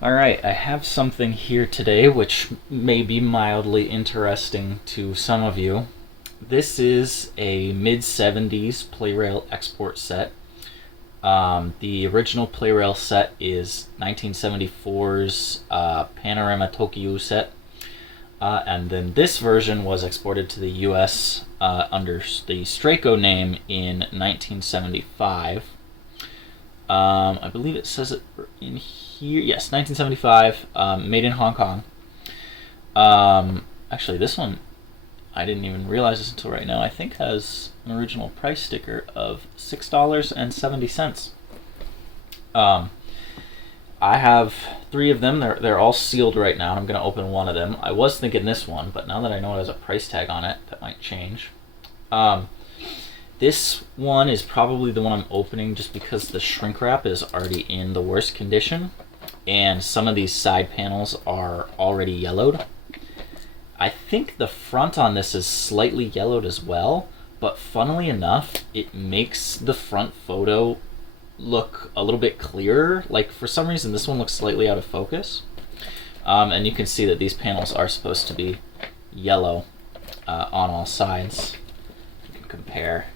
Alright, I have something here today which may be mildly interesting to some of you. This is a mid-70s Plarail export set. The original Plarail set is 1974's Panorama Tokkyu set. And then this version was exported to the US under the Straco name in 1975. I believe it says it in here. Yes, 1975, made in Hong Kong. Actually, this one, I didn't even realize this until right now, I think has an original price sticker of $6.70. I have 3 of them. They're all sealed right now, and I'm going to open one of them. I was thinking this one, but now that I know it has a price tag on it, that might change. This one is probably the one I'm opening just because the shrink wrap is already in the worst condition, and some of these side panels are already yellowed. I think the front on this is slightly yellowed as well, but funnily enough, it makes the front photo look a little bit clearer. Like, for some reason, this one looks slightly out of focus. And you can see that these panels are supposed to be yellow on all sides. You can compare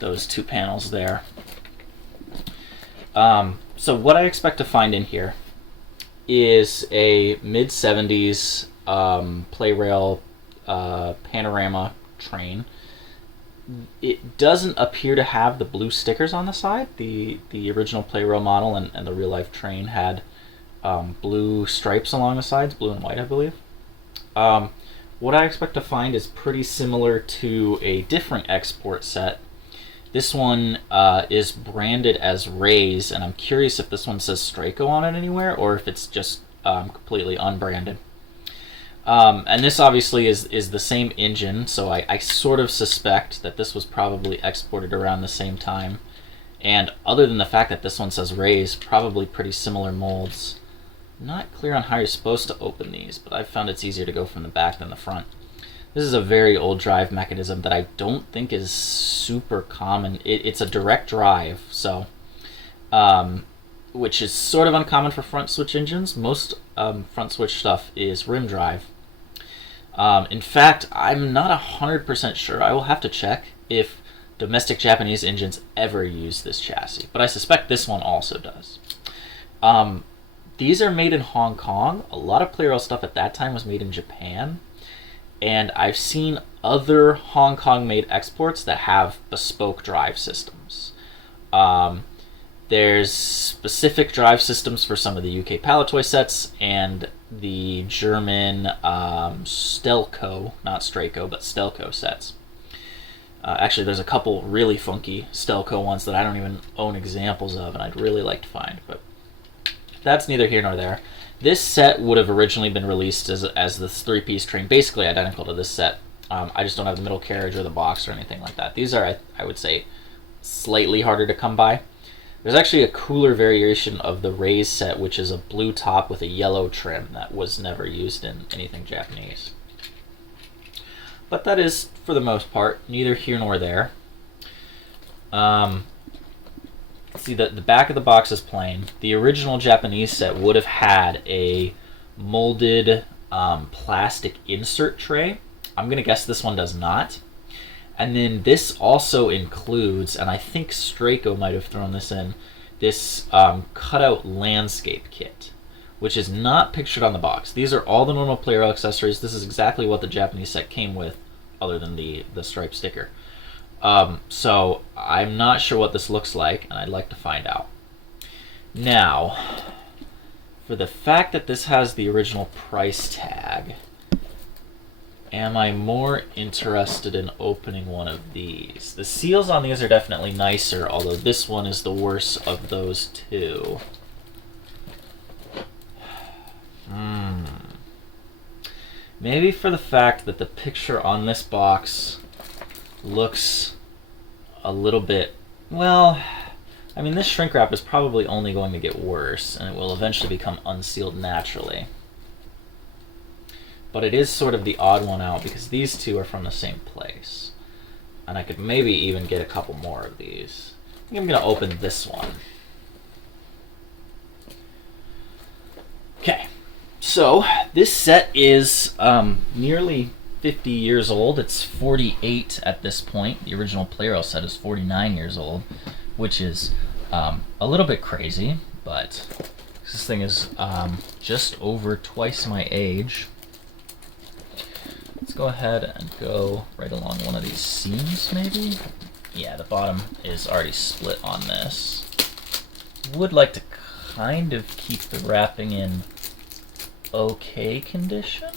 those 2 panels there. So what I expect to find in here is a mid-70s Plarail Panorama train. It doesn't appear to have the blue stickers on the side. The original Plarail model and the real-life train had blue stripes along the sides, blue and white, I believe. What I expect to find is pretty similar to a different export set. This one is branded as Rays, and I'm curious if this one says Straco on it anywhere, or if it's just completely unbranded. And this obviously is the same engine, so I sort of suspect that this was probably exported around the same time. And other than the fact that this one says Rays, probably pretty similar molds. Not clear on how you're supposed to open these, but I've found it's easier to go from the back than the front. This is a very old drive mechanism that I don't think is super common. It's a direct drive, so which is sort of uncommon for front switch engines. Most front switch stuff is rim drive. In fact, I'm not 100% sure. I will have to check if domestic Japanese engines ever use this chassis, but I suspect this one also does. These are made in Hong Kong. A lot of Plarail stuff at that time was made in Japan. And I've seen other Hong Kong-made exports that have bespoke drive systems. There's specific drive systems for some of the UK Palitoy sets and the German Stelco, not Straco, but Stelco sets. Actually, there's a couple really funky Stelco ones that I don't even own examples of, and I'd really like to find, but that's neither here nor there. This set would have originally been released as this 3-piece train, basically identical to this set. I just don't have the middle carriage or the box or anything like that. These are, I would say, slightly harder to come by. There's actually a cooler variation of the Rays set, which is a blue top with a yellow trim that was never used in anything Japanese. But that is, for the most part, neither here nor there. See, the back of the box is plain. The original Japanese set would have had a molded plastic insert tray. I'm going to guess this one does not. And then this also includes, and I think Straco might have thrown this in, this cutout landscape kit, which is not pictured on the box. These are all the normal Plarail accessories. This is exactly what the Japanese set came with, other than the stripe sticker. So I'm not sure what this looks like, and I'd like to find out. Now, for the fact that this has the original price tag, am I more interested in opening one of these? The seals on these are definitely nicer, although this one is the worst of those 2. Maybe for the fact that the picture on this box looks a little bit, well, I mean, this shrink wrap is probably only going to get worse, and it will eventually become unsealed naturally. But it is sort of the odd one out because these 2 are from the same place. And I could maybe even get a couple more of these. I think I'm going to open this one. So this set is nearly 50 years old. It's 48 at this point. The original Plarail set is 49 years old, which is a little bit crazy, but this thing is just over twice my age. Let's go ahead and go right along one of these seams, maybe? Yeah, the bottom is already split on this. Would like to kind of keep the wrapping in okay condition.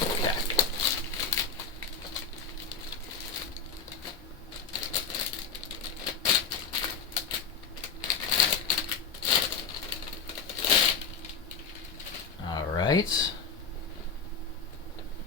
Okay. All right.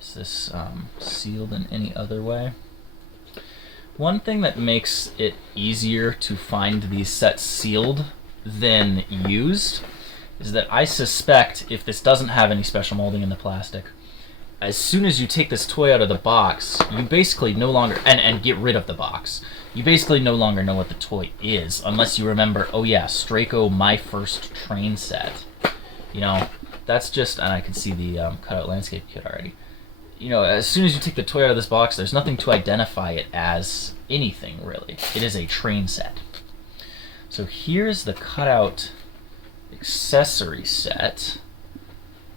Is this sealed in any other way? One thing that makes it easier to find these sets sealed than used is that I suspect if this doesn't have any special molding in the plastic, as soon as you take this toy out of the box, you basically no longer, and get rid of the box, you basically no longer know what the toy is, unless you remember, oh yeah, Straco, my first train set. You know, that's just, and I can see the cutout landscape kit already. You know, as soon as you take the toy out of this box, there's nothing to identify it as anything, really. It is a train set. So here's the cutout accessory set,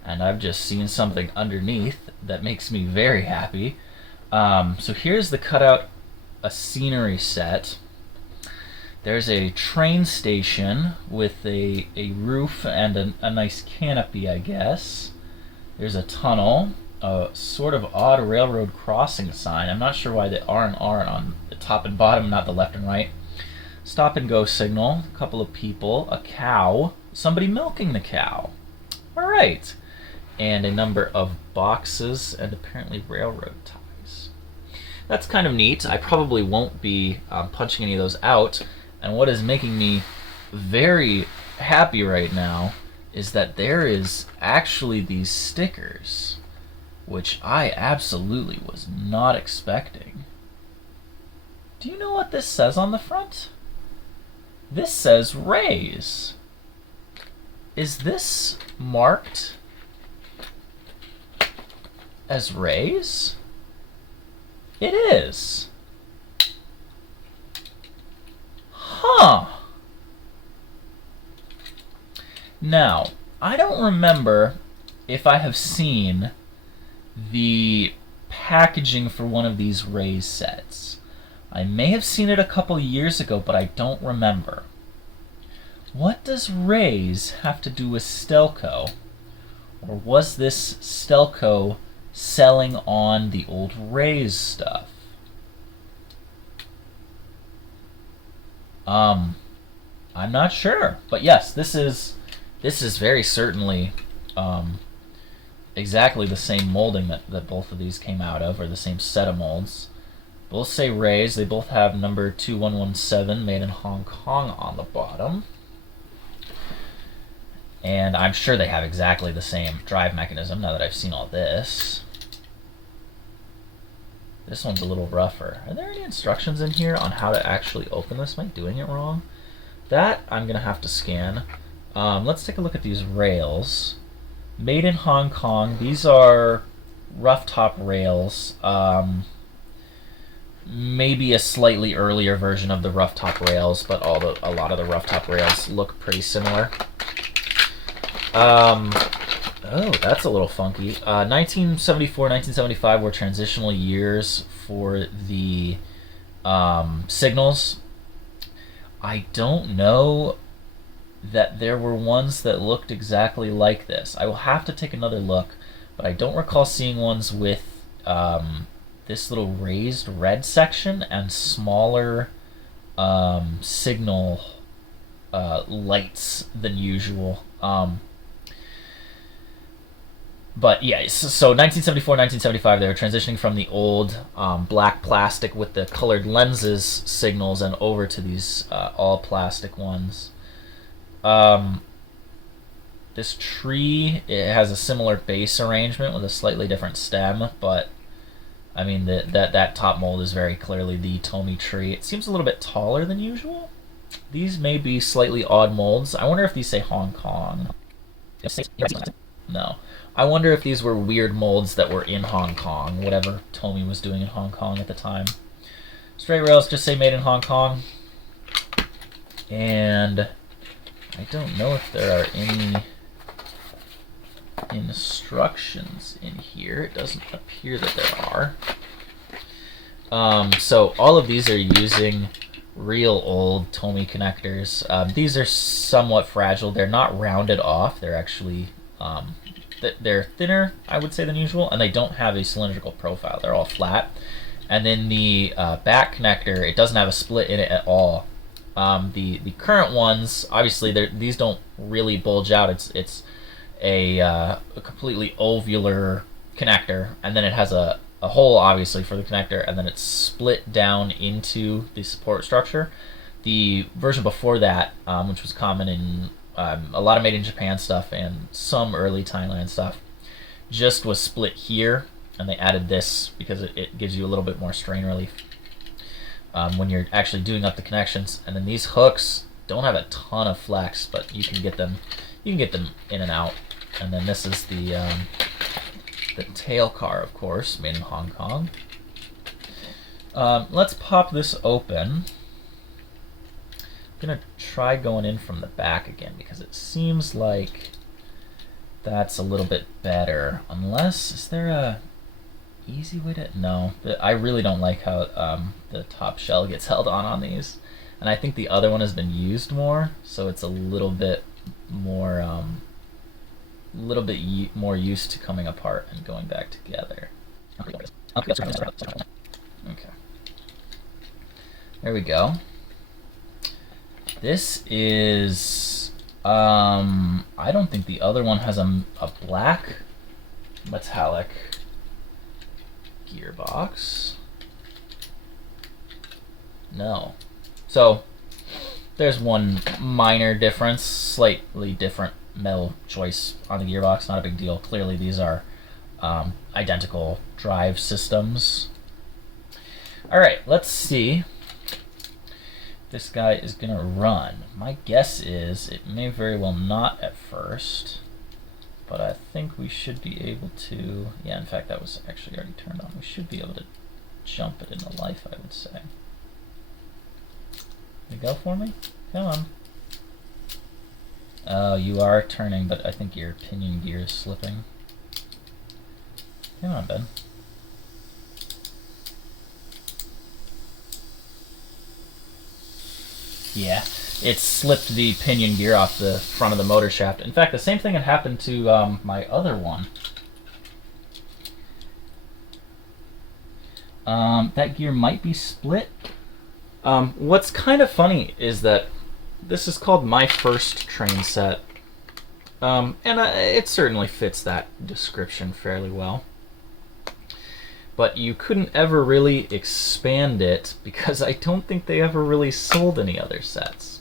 and I've just seen something underneath that makes me very happy. So here's the cutout a scenery set. There's a train station with a roof and a nice canopy, I guess. There's a tunnel. A sort of odd railroad crossing sign. I'm not sure why the R and R on the top and bottom, not the left and right. Stop and go signal, a couple of people, a cow, somebody milking the cow. All right. And a number of boxes and apparently railroad ties. That's kind of neat. I probably won't be punching any of those out. And what is making me very happy right now is that there is actually these stickers, which I absolutely was not expecting. Do you know what this says on the front? This says Rays. Is this marked as Rays? It is. Huh. Now, I don't remember if I have seen the packaging for one of these Rays sets. I may have seen it a couple years ago, but I don't remember. What does Rays have to do with Stelco? Or was this Stelco selling on the old Rays stuff? I'm not sure. But yes, this is very certainly exactly the same molding that both of these came out of, or the same set of molds. Both say Rays. They both have number 2117 made in Hong Kong on the bottom. And I'm sure they have exactly the same drive mechanism now that I've seen all this. This one's a little rougher. Are there any instructions in here on how to actually open this? Am I doing it wrong? That I'm going to have to scan. Let's take a look at these rails. Made in Hong Kong. These are rough top rails. Maybe a slightly earlier version of the rough top rails, but a lot of the rough top rails look pretty similar. Oh, that's a little funky. 1974, 1975 were transitional years for the signals. I don't know that there were ones that looked exactly like this. I will have to take another look, but I don't recall seeing ones with this little raised red section and smaller signal lights than usual. But yeah, so 1974, 1975, they were transitioning from the old black plastic with the colored lenses signals and over to these all plastic ones. This tree, it has a similar base arrangement with a slightly different stem, but I mean, that top mold is very clearly the Tomy tree. It seems a little bit taller than usual. These may be slightly odd molds. I wonder if these say Hong Kong. No. I wonder if these were weird molds that were in Hong Kong, whatever Tomy was doing in Hong Kong at the time. Straight rails just say made in Hong Kong. And I don't know if there are any instructions in here. It doesn't appear that there are. So all of these are using real old Tomy connectors. These are somewhat fragile. They're not rounded off. They're actually they're thinner, I would say, than usual, and they don't have a cylindrical profile. They're all flat. And then the back connector, it doesn't have a split in it at all. The current ones, obviously, these don't really bulge out. It's a completely ovular connector, and then it has a hole, obviously, for the connector, and then it's split down into the support structure. The version before that, which was common in a lot of made in Japan stuff and some early Thailand stuff, just was split here, and they added this because it gives you a little bit more strain relief when you're actually doing up the connections. And then these hooks don't have a ton of flex, but you can get them in and out. And then this is the tail car, of course, made in Hong Kong. Let's pop this open. I'm gonna try going in from the back again because it seems like that's a little bit better. Unless, is there a easy way to? No, I really don't like how the top shell gets held on these, and I think the other one has been used more, so it's a little bit more more used to coming apart and going back together. Okay, there we go. This is I don't think the other one has a black metallic gearbox. No. So there's one minor difference, slightly different metal choice on the gearbox, not a big deal. Clearly these are identical drive systems. Alright, let's see. This guy is gonna run. My guess is it may very well not at first, but I think we should be able to. Yeah, in fact, that was actually already turned on. We should be able to jump it into life, I would say. You go for me? Come on. Oh, you are turning, but I think your pinion gear is slipping. Come on, Ben. Yeah, it slipped the pinion gear off the front of the motor shaft. In fact, the same thing had happened to my other one. That gear might be split. What's kind of funny is that this is called My First Train Set, and it certainly fits that description fairly well. But you couldn't ever really expand it because I don't think they ever really sold any other sets.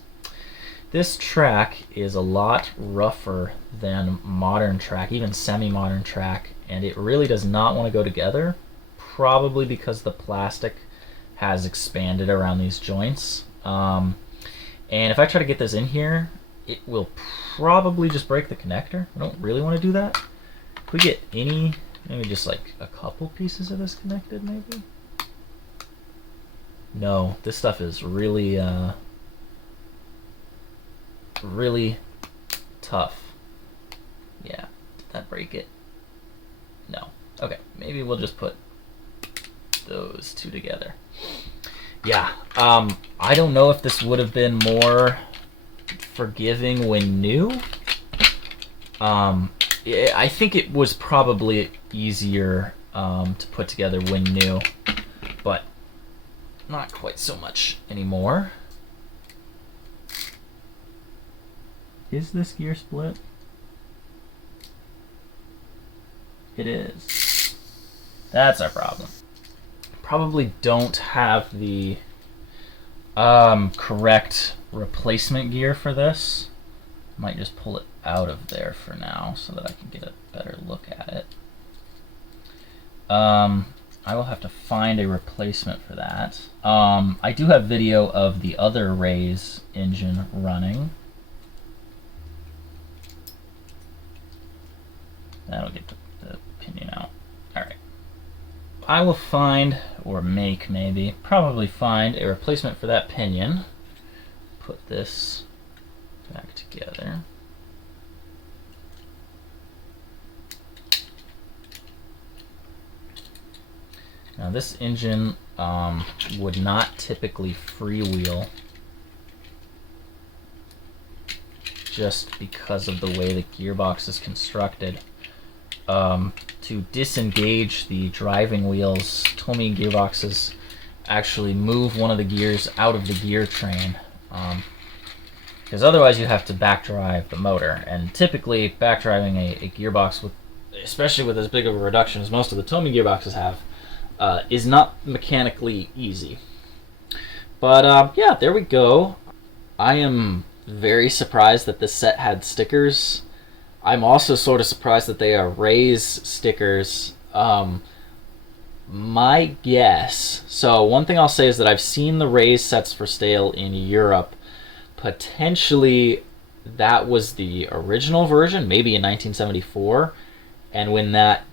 This track is a lot rougher than modern track, even semi-modern track, and it really does not want to go together, probably because the plastic has expanded around these joints. And if I try to get this in here, it will probably just break the connector. I don't really want to do that. If we get any, maybe just like a couple pieces of this connected, maybe? No, this stuff is really, really tough. Yeah, did that break it? No. Okay, maybe we'll just put those two together. Yeah, I don't know if this would have been more forgiving when new. I think it was probably easier to put together when new, but not quite so much anymore. Is this gear split? It is. That's our problem. Probably don't have the correct replacement gear for this. Might just pull it out of there for now so that I can get a better look at it. I I will have to find a replacement for that. I do have video of the other Rays engine running. That'll get the pinion out. Alright. I will find, or make maybe, probably find a replacement for that pinion. Put this back together. Now this engine would not typically freewheel just because of the way the gearbox is constructed. To disengage the driving wheels, Tomy gearboxes actually move one of the gears out of the gear train, because otherwise you have to back drive the motor, and typically back driving a gearbox, with, especially with as big of a reduction as most of the Tomy gearboxes have, is not mechanically easy. But yeah, there we go. I am very surprised that this set had stickers. I'm also sort of surprised that they are Rays stickers. My guess... So one thing I'll say is that I've seen the Rays sets for sale in Europe. Potentially that was the original version, maybe in 1974. And when that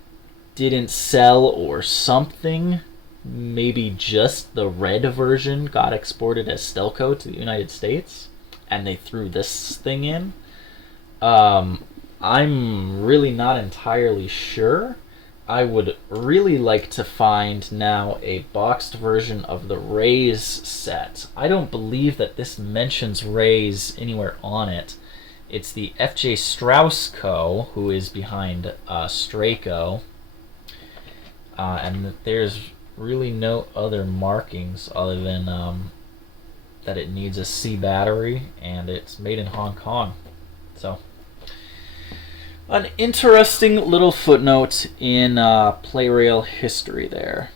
didn't sell or something, maybe just the red version got exported as Stelco to the United States, and they threw this thing in. I'm really not entirely sure. I would really like to find now a boxed version of the Rays set. I don't believe that this mentions Rays anywhere on it. It's the F.J. Strauss Co., who is behind Straco, and there's really no other markings other than that it needs a C battery and it's made in Hong Kong. So, an interesting little footnote in Plarail history there.